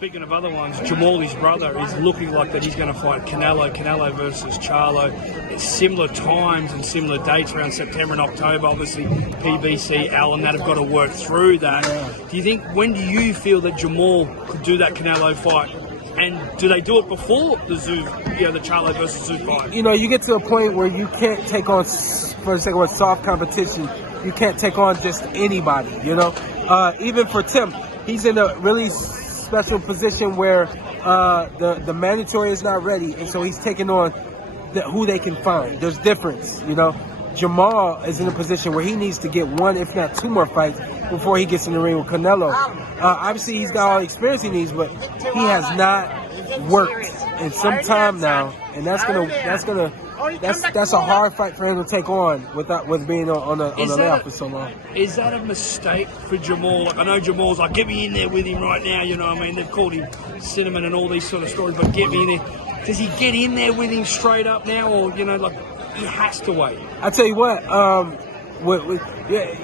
Speaking of other ones, Jermall, his brother, is looking like that he's going to fight Canelo. Canelo versus Charlo. It's similar times and similar dates around September and October. Obviously, PBC, Allen, that have got to work through that. Do you think, when do you feel that Jermall could do that Canelo fight? And do they do it before the the Charlo versus Tszyu fight? You know, you get to a point where you can't take on, for the sake of soft competition, you can't take on just anybody, you know? Even for Tim, he's in a really special position where the mandatory is not ready, and so he's taking on who they can find. There's difference, you know? Jermall is in a position where he needs to get one, if not two more fights before he gets in the ring with Canelo. Obviously, he's got all the experience he needs, but he has not worked in some time now, and that's a hard fight for him to take on with being on the layoff for so long. Is that a mistake for Jermall? Like, I know Jermall's like, get me in there with him right now. You know what I mean? They've called him cinnamon and all these sort of stories, but get me in there. Does he get in there with him straight up now, or he has to wait? I tell you what,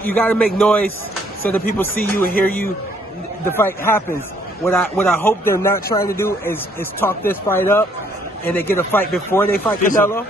you got to make noise so that people see you and hear you. The fight happens. What I hope they're not trying to do is talk this fight up, and they get a fight before they fight Canelo.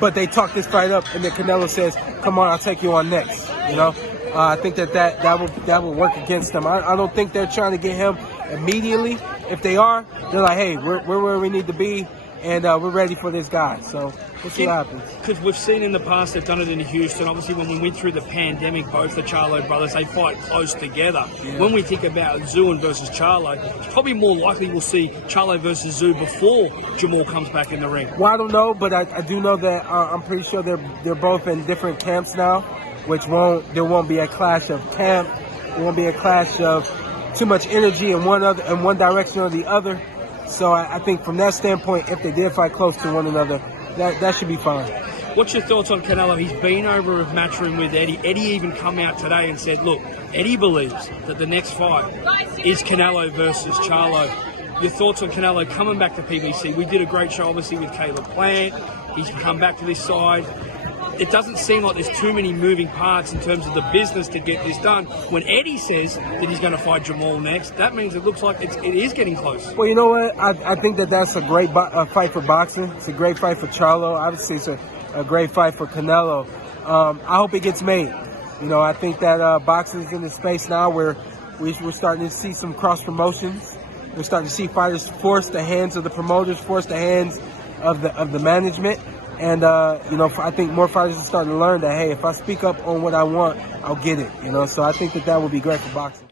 But they talk this fight up, and then Canelo says, "Come on, I'll take you on next." You know, I think that will work against them. I don't think they're trying to get him immediately. If they are, they're like, "Hey, we're where we need to be, and we're ready for this guy." So we'll see what happens. Because we've seen in the past they've done it in Houston. Obviously, when we went through the pandemic, both the Charlo brothers, they fight close together. Yeah. When we think about Tszyu versus Charlo, it's probably more likely we'll see Charlo versus Tszyu before Jermall comes back in the ring. Well, I don't know, but I do know that I'm pretty sure they're both in different camps now, which there won't be a clash of camp. There won't be a clash of too much energy in one direction or the other. So I think from that standpoint, if they did fight close to one another, that should be fine. What's your thoughts on Canelo? He's been over a matchroom with Eddie. Eddie even come out today and said, look, Eddie believes that the next fight is Canelo versus Charlo. Your thoughts on Canelo coming back to PBC? We did a great show, obviously, with Caleb Plant. He's come back to this side. It doesn't seem like there's too many moving parts in terms of the business to get this done. When Eddie says that he's going to fight Jermall next, that means it looks like it is getting close. Well, you know what? I think that's a great fight for boxing. It's a great fight for Charlo. Obviously, it's a great fight for Canelo. I hope it gets made. You know, I think that boxing is in a space now where we're starting to see some cross promotions. We're starting to see fighters force the hands of the promoters, force the hands of the management. And, I think more fighters are starting to learn that, hey, if I speak up on what I want, I'll get it, So I think that would be great for boxing.